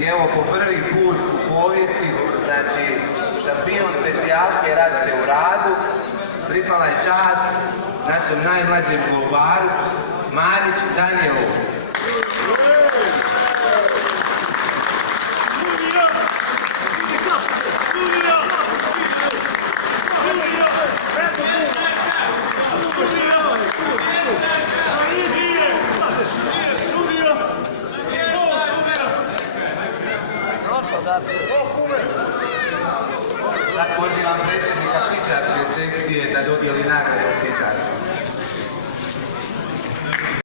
I evo po prvi put u povijesti, znači šampion specijalke raste u radu, pripala je čast našem najmlađem golbaru, Marić Danijelu. Sad pozivam predsjednika ptičarske sekcije da dodijeli nagrade u ptičarstvu.